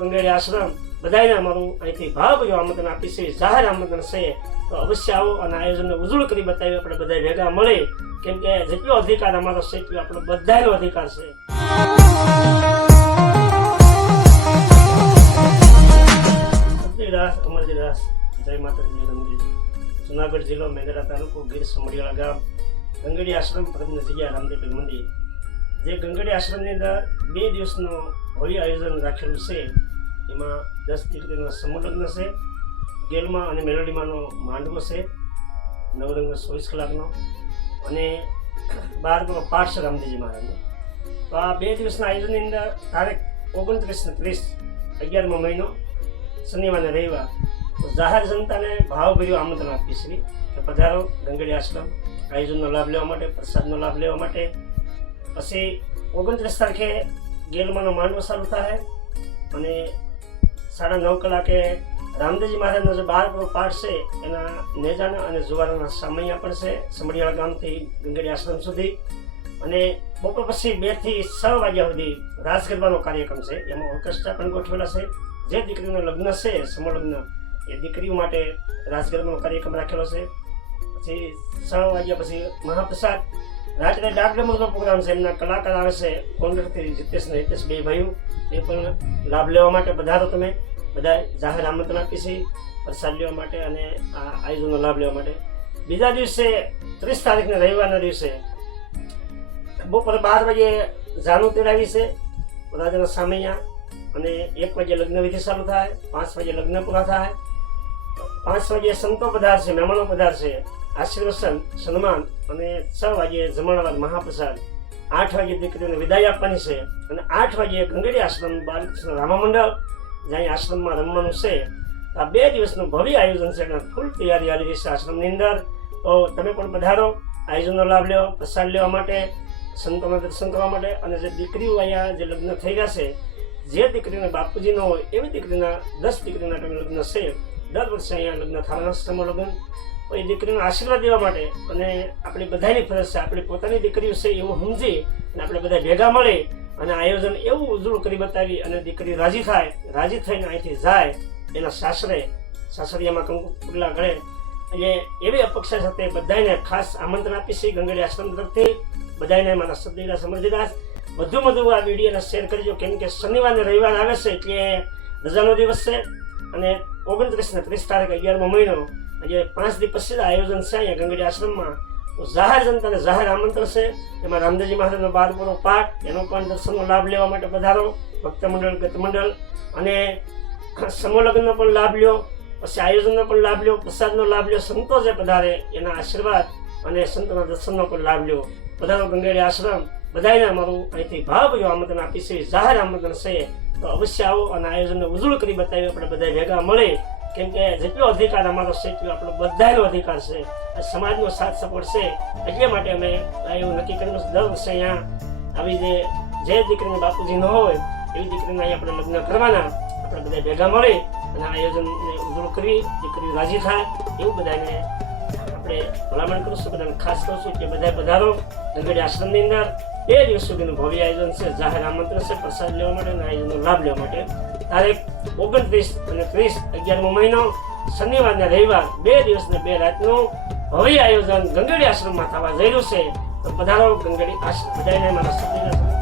ગંગેડી આશ્રમ બધાને અમારું અહીંથી ભાવભર્યું આમંત્રણ આપી છે, જાહેર આમંત્રણ છે. તો અવશ્ય આવો અને આયોજનને ઉજળું કરી બતાવી આપણે બધા ભેગા મળે. કેમ કે જેટલો અધિકાર અમારો છે, એટલો આપણો બધાનો અધિકાર છે. અમરજીદાસ, જય માતાજી રમજી જુનાગઢ જિલ્લો મેંદરા તાલુકો ગીર સમડિયાળા ગામ. ગંગડી આશ્રમ પ્રથમ જગ્યા રામદેવ મંદિર. જે ગંગડી આશ્રમની અંદર બે દિવસનું હોળી આયોજન રાખેલું છે. એમાં દસ દીકરીનો સમલગ્ન છે ગેલમાં અને મેલોડીમાંનો માંડવો છે, નવરંગનો ચોવીસ કલાકનો અને બારનો પાઠ છે રામદેવજી મહારાજનો. તો આ બે દિવસના આયોજનની અંદર તારીખ ઓગણત્રીસ ને ત્રીસ અગિયારમો મહિનો શનિવારને રવિવાર, તો જાહેર જનતાને ભાવભર્યું આમંત્રણ આપીએ છીએ કે પધારો, ગંગડી આશ્રમ, આયોજનનો લાભ લેવા માટે, પ્રસાદનો લાભ લેવા માટે. પછી ઓગણત્રીસ તારીખે ગેલમાંનો માંડવો ચાલુ થાય અને સાડા નવ કલાકે રામદેવજી મહારાજનો જે બાર પાઠ છે, એના નેજાના અને જુવારાના સમય પણ છે સમડિયાળા ગામથી ગંગડી આશ્રમ સુધી. અને બપોર પછી બેથી છ વાગ્યા સુધી રાસ ગરબાનો કાર્યક્રમ છે, એમાં ઓર્કેસ્ટ્રા પણ ગોઠવેલા છે. જે દીકરીનું લગ્ન છે, સમલગ્ન લગ્ન એ દીકરીઓ માટે રાસ ગરબાનો કાર્યક્રમ રાખેલો છે. પછી છ વાગ્યા પછી મહાપ્રસાદ. રાત્રે ડાક ડમરનો પ્રોગ્રામ છે, એમના કલાકાર આવે છે કોન્ડરથી જીતેશ ને હિતેશ બે ભાઈઓ. એ પણ લાભ લેવા માટે પધારો તમે. બધા જાહેર આમંત્રણ આપી છે પ્રસાદ લેવા માટે અને આ આયોજનનો લાભ લેવા માટે. બીજા દિવસે ત્રીસ તારીખને રવિવારના દિવસે બપોરે બાર વાગે જાનું તેડાવી છે. રાજાના સામૈયા અને એક વાગે લગ્ન વિધિ ચાલુ થાય, પાંચ વાગે લગ્ન પૂરા થાય. પાંચ વાગે સંતો પધારશે, મહેમાનો પધારશે, આશીર્વસન, સન્માન અને છ વાગે જમણવાર મહાપ્રસાદ. આઠ વાગે દીકરીઓને વિદાય આપવાની છે અને આઠ વાગે ગંગડી આશ્રમ બાલકૃષ્ણ રામા મંડળ જ્યાં આશ્રમમાં રમવાનું છે આ બે દિવસનું ભવ્ય આયોજન છે, અને ફૂલ તૈયારી આવી રહી છે આશ્રમની અંદર. તો તમે પણ પધારો, આયોજનનો લાભ લેવા પ્રસાદ લેવા માટે, સંતોના દર્શન કરવા માટે, અને જે દીકરીઓ અહીંયા જે લગ્ન થઈ ગયા છે, જે દીકરીને બાપુજીનો હોય, એવી દીકરીના, દસ દીકરીના તમે લગ્ન છે, દર વર્ષે અહીંયા લગ્ન થવાના સમય લગ્ન. તો એ દીકરીનો આશીર્વાદ દેવા માટે, અને આપણી બધાની ફરજ છે, આપણી પોતાની દીકરીઓ છે, એવું સમજી, અને આપણે બધા ભેગા મળે અને આયોજન એવું ઉજળું કરી બતાવી અને દીકરી રાજી થાય, રાજી થઈને અહીંથી જાય, એના સાસરે, સાસરિયામાં કંકુ પગલા ગળે. અને એવી અપેક્ષા સાથે બધાને ખાસ આમંત્રણ આપી છે ગંગડી આશ્રમ તરફથી. બધાને મારા સદીદાસ સમરજીદાસ વધુ વધુ આ વિડીયોને શેર કરજો. કેમ કે શનિવાર ને રવિવાર આવે છે એટલે રજાનો દિવસ છે અને ઓગણત્રીસ ને ત્રીસ તારીખ અગિયારમો મહિનો. આજે પાંચ દિવસ પછી આયોજન છે અહીંયા ગંગડી આશ્રમમાં. તો જાહેર જનતાને જાહેર આમંત્રણ છે. એમાં રામદેવજી મહારાજનો બાર પૂરો પાઠ, એનો પણ દર્શનનો લાભ લેવા માટે પધારો. ભક્ત મંડળ, ગત મંડળ અને સમોલગ્નનો પણ લાભ લ્યો, પછી આયોજનનો પણ લાભ લ્યો, પ્રસાદનો લાભ લ્યો, સંતો જે પધારે એના આશીર્વાદ અને સંતોના દર્શનનો પણ લાભ લ્યો. પધારો ગંગેડી આશ્રમ. બધાને અમારું અહીંથી ભાવભર્યું આમંત્રણ આપી છે. જાહેર આમંત્રણ છે. તો અવશ્ય આવો અને આયોજનને ઉજળું કરી બતાવી આપણે બધા ભેગા મળે કેમ કે જેટલો અધિકાર અમારો છે, એટલો આપણો બધાનો અધિકાર છે. આ સમાજનો સાથ સપોર્ટ છે. એટલે માટે અમે એવું નક્કી કર્યું દર વર્ષે અહીંયા આવી જે જે દીકરીને બાપુજી ન હોય, એવી દીકરીને અહીંયા આપણે લગ્ન કરવાના. આપણે બધા ભેગા મળી અને આ આયોજનને ઉજળું કરી, દીકરી રાજી થાય, એવું બધાને આપણે ભલામણ કરીશું. બધાને ખાસ કરશું કે બધા પધારો. નગરી આશ્રમની અંદર. બે દિવસ સુધીનું ભવ્ય આયોજન છે. જાહેર આમંત્રણ છે. પ્રસાદ લેવા માટે અને આયોજનનો લાભ લેવા માટે. તારીખ ઓગણત્રીસ અને ત્રીસ અગિયારમો મહિનો શનિવાર ને રવિવાર બે દિવસ ને બે રાતનું ભવ્ય આયોજન ગંગડી આશ્રમમાં થવા જઈ રહ્યું છે. તો પધારો ગંગડી આશ્રમ. બધાને મારા સત્યના